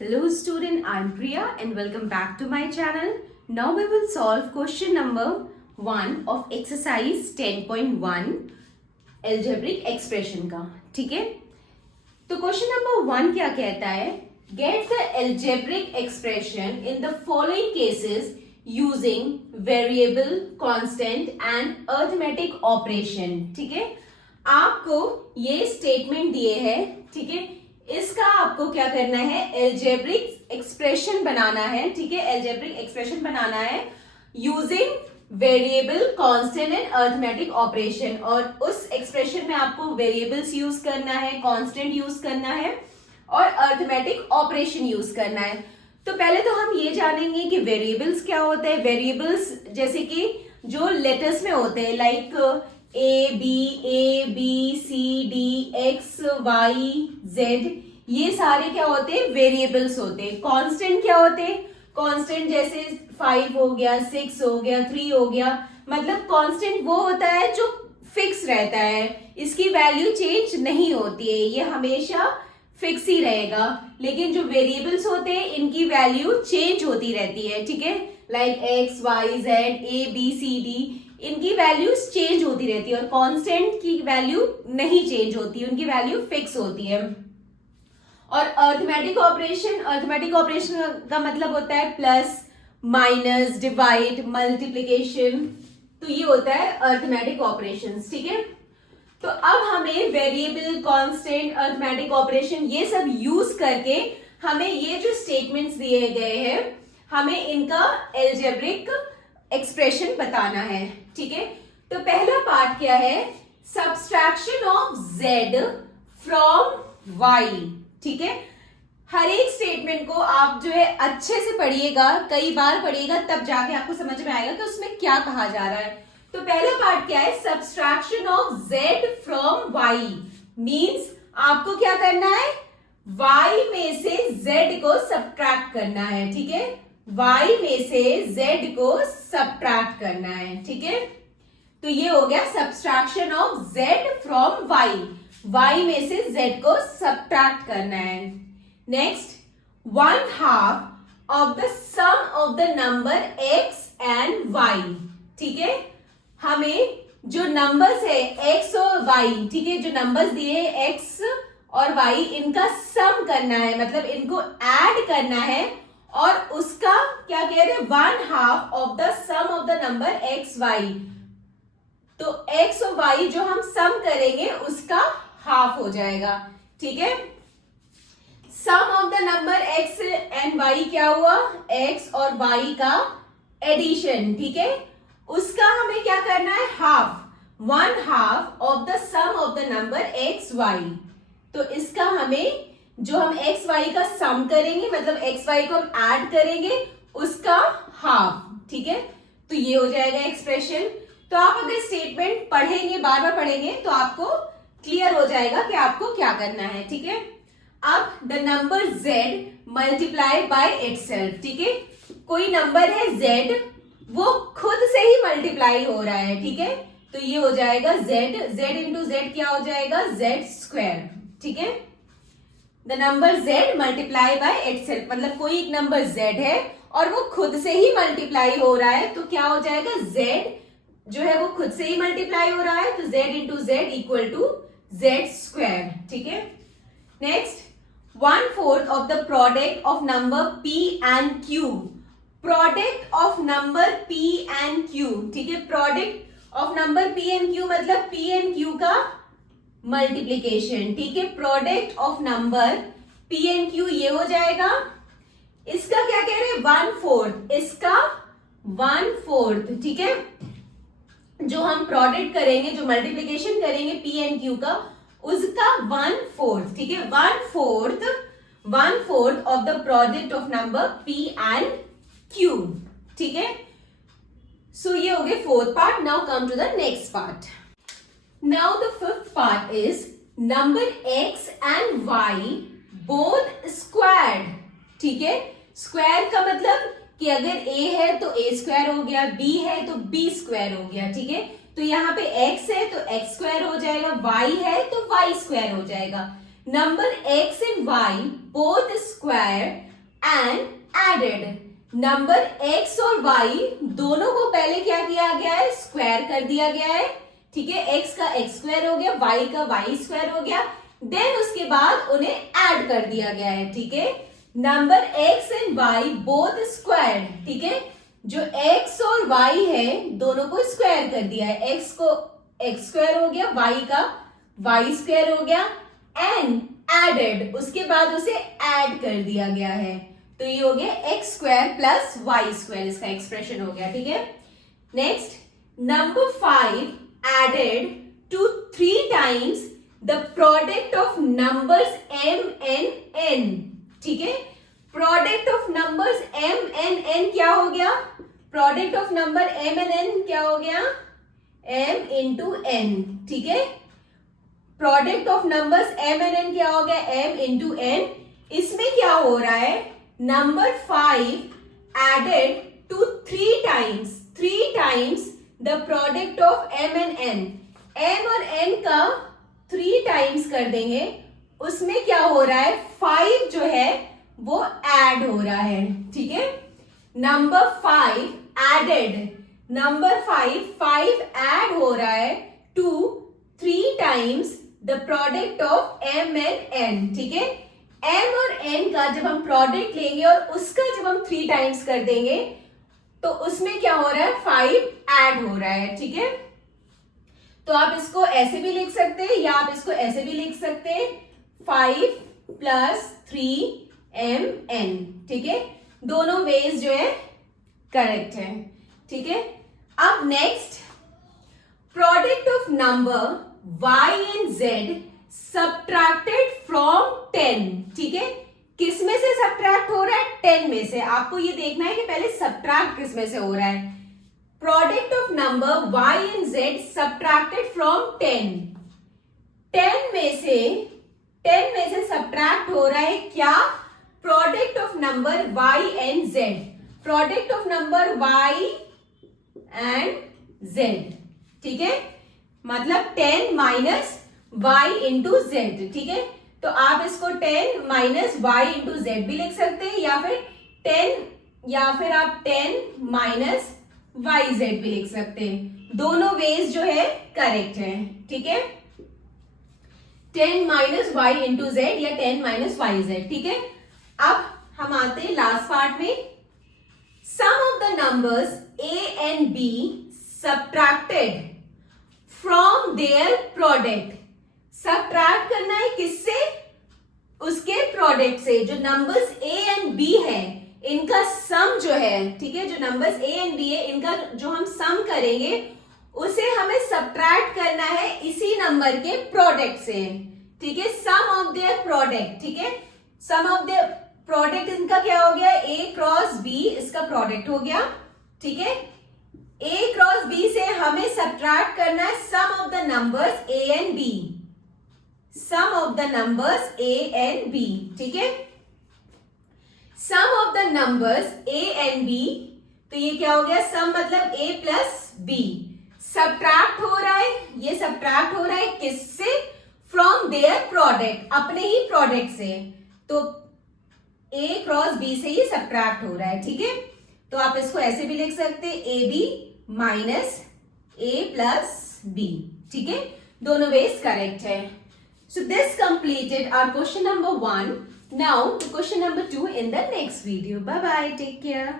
Hello student, I am Priya and welcome back to my channel. Now we will solve question number 1 of exercise 10.1 algebraic expression का. ठीक है, तो question number 1 क्या कहता है? Get the algebraic expression in the following cases using variable, constant and arithmetic operation. ठीक है, आपको ये स्टेटमेंट दिए हैं. ठीक है, इसका आपको क्या करना है? एल्जेब्रिक एक्सप्रेशन बनाना है. ठीक है, एल्जेब्रिक एक्सप्रेशन बनाना है using variable, constant and arithmetic operation. और उस एक्सप्रेशन में आपको वेरिएबल्स यूज करना है, कांस्टेंट यूज करना है और अरिथमेटिक ऑपरेशन यूज करना है. तो पहले तो हम ये जानेंगे कि वेरिएबल्स क्या होते हैं. वेरिएबल्स जैसे कि जो लेटर्स में होते हैं, like A B C D X Y Z, ये सारे क्या होते हैं? वेरिएबल्स होते हैं. कांस्टेंट क्या होते हैं? कांस्टेंट जैसे 5 हो गया, 6 हो गया, 3 हो गया. मतलब कांस्टेंट वो होता है जो फिक्स रहता है, इसकी वैल्यू चेंज नहीं होती है, ये हमेशा फिक्स ही रहेगा. लेकिन जो वेरिएबल्स होते हैं इनकी वैल्यू चेंज होती रहती है. ठीक है, like X Y Z A B C D, इनकी वैल्यूज चेंज होती रहती है और कांस्टेंट की वैल्यू नहीं चेंज होती है, उनकी वैल्यू फिक्स होती है. और अरिथमेटिक ऑपरेशन का मतलब होता है प्लस, माइनस, डिवाइड, मल्टीप्लिकेशन. तो ये होता है अरिथमेटिक ऑपरेशंस. ठीक है, तो अब हमें वेरिएबल, कांस्टेंट, अरिथमेटिक ऑपरेशन ये सब यूज करके हमें ये जो स्टेटमेंट्स दिए गए हैं, हमें इनका एल्जेब्रिक एक्सप्रेशन बताना है. ठीक है, तो पहला पार्ट क्या है? Subtraction of z from y. ठीक है, हर एक स्टेटमेंट को आप जो है अच्छे से पढ़िएगा, कई बार पढ़िएगा, तब जाके आपको समझ में आएगा कि उसमें क्या कहा जा रहा है. तो पहला पार्ट क्या है? Subtraction of z from y means आपको क्या करना है? y में से z को सब्ट्रैक्ट करना है. ठीक है, y में से z को सब्ट्रैक्ट करना है. ठीक है, तो ये हो गया subtraction of z from y में से z को सब्ट्रैक्ट करना है. Next, 1/2 of the sum of the number x and y. ठीक है, हमें जो नंबर्स है x और y, ठीक है, जो नंबर्स दिए x और y, इनका सम करना है, मतलब इनको ऐड करना है. और उसका क्या कह रहे हैं? 1/2 of the sum of the number x y. तो x और y जो हम सम करेंगे उसका हाफ हो जाएगा. ठीक है, sum of the number x and y क्या हुआ? x और y का एडिशन. ठीक है, उसका हमें क्या करना है? Half. 1/2 of the sum of the number x y. तो इसका हमें जो हम एक्स वाई का सम करेंगे, मतलब एक्स वाई को हम ऐड करेंगे, उसका हाफ. ठीक है, तो ये हो जाएगा एक्सप्रेशन. तो आप अगर स्टेटमेंट पढ़ेंगे, बार बार पढ़ेंगे, तो आपको क्लियर हो जाएगा कि आपको क्या करना है. ठीक है, अब the number z multiply by itself. ठीक है, कोई नंबर है z, वो खुद से ही मल्टीप्लाई हो रहा है. ठीक है, तो ये हो जाएगा z इंटू z क्या हो जाएगा? z². ठीक है, the number z multiply by itself, मतलब कोई एक नंबर z है और वो खुद से ही मल्टीप्लाई हो रहा है, तो क्या हो जाएगा? z जो है वो खुद से ही मल्टीप्लाई हो रहा है, तो z into z equal to z². ठीक है, next, 1/4 of the product of number p and q. Product of number p and q. ठीक है, product of number p and q मतलब p एंड q का मल्टीप्लीकेशन. ठीक है, product of number p and q ये हो जाएगा. इसका क्या कह रहे हैं? 1/4. इसका 1/4. ठीक है, जो हम प्रोडक्ट करेंगे, जो मल्टीप्लीकेशन करेंगे p एंड q का, उसका 1/4. ठीक है, 1/4 of the product of number p and q. ठीक है, सो ये हो गया fourth part. Now come to the next part. Now the fifth part is number x and y both squared. ठीक है, स्क्वायर का मतलब कि अगर a है तो a² हो गया, b है तो b² हो गया. ठीक है, तो यहाँ पे x है तो x² हो जाएगा, y है तो y² हो जाएगा. number x and y both square and added. Number x और y दोनों को पहले क्या किया गया है, स्क्वायर कर दिया गया है, ठीक है। x का x स्क्वायर हो गया, y का y स्क्वायर हो गया, देन उसके बाद उन्हें ऐड कर दिया गया है, ठीक है। Number x and y both square, ठीक है। जो x और y है दोनों को स्क्वायर कर दिया है, x को x स्क्वायर हो गया, y का y स्क्वायर हो गया, एंड एडेड उसके बाद उसे ऐड कर दिया गया है, तो ये हो गया x square plus y square, इसका एक्सप्रेशन हो गया, ठीक है। Next number 5 added to 3 times the product of numbers m and n, ठीक है। Product of numbers m and n क्या हो गया, product of number m and n क्या हो गया, m into n, ठीक है। Product of numbers m and n क्या हो गया, m into n। इसमें क्या हो रहा है, number 5 added to 3 times the product of m and n, m और n का 3 टाइम्स कर देंगे, उसमें क्या हो रहा है, 5 जो है वो ऐड हो रहा है, ठीक है। नंबर 5 एडेड, नंबर 5 ऐड हो रहा है to 3 times the product of m and n, ठीक है। m और n का जब हम प्रोडक्ट लेंगे और उसका जब हम 3 टाइम्स कर देंगे तो उसमें क्या हो रहा है, 5 ऐड हो रहा है, ठीक है। तो आप इसको ऐसे भी लिख सकते हैं या आप इसको ऐसे भी लिख सकते हैं, 5 प्लस 3mn, ठीक है। दोनों वेज जो है करेक्ट है, ठीक है। अब next product of number y and z subtracted from 10, ठीक है। किस में से सब्ट्रैक्ट हो रहा है, 10 में से। आपको ये देखना है कि पहले सब्ट्रैक्ट किस में से हो रहा है। Product of number y and z subtracted from 10, 10 में से सब्ट्रैक्ट हो रहा है क्या, product of number y and z, product of number y and z, ठीक है। मतलब 10 माइनस y इंटू जेड, ठीक है। तो आप इसको 10 माइनस y इंटू जेड भी लिख सकते हैं या फिर आप 10 माइनस वाई जेड भी लिख सकते हैं। दोनों वेज जो है करेक्ट है, ठीक है। 10 माइनस वाई इंटू जेड या 10 माइनस वाई जेड, ठीक है। अब हम आते हैं लास्ट पार्ट में। Sum of the numbers a and b subtracted from their product, subtract करना है किससे, उसके प्रोडक्ट से। जो नंबर्स a and b है इनका सम जो है, ठीक है, जो नंबर्स a and b है इनका जो हम सम करेंगे उसे हमें सब्ट्रैक्ट करना है इसी नंबर के प्रोडक्ट से, ठीक है। सम ऑफ देयर प्रोडक्ट, ठीक है। सम ऑफ देयर प्रोडक्ट इनका क्या हो गया, a क्रॉस b इसका प्रोडक्ट हो गया, ठीक है। a क्रॉस b से हमें सब्ट्रैक्ट करना है sum of the numbers a and b, sum of the numbers a and b, ठीक है। Sum of the numbers a and b, तो ये क्या हो गया, सम मतलब a प्लस b, सब्ट्रैक्ट हो रहा है, ये सब्ट्रैक्ट हो रहा है किससे, फ्रॉम देयर प्रोडक्ट, अपने ही प्रोडक्ट से। तो a क्रॉस b से ही सब्ट्रैक्ट हो रहा है, ठीक है। तो आप इसको ऐसे भी लिख सकते हैं, a b minus a plus b, ठीक है। दोनों वेज करेक्ट है। So this completed our question number 1. Now to question number 2 in the next video. Bye bye. Take care.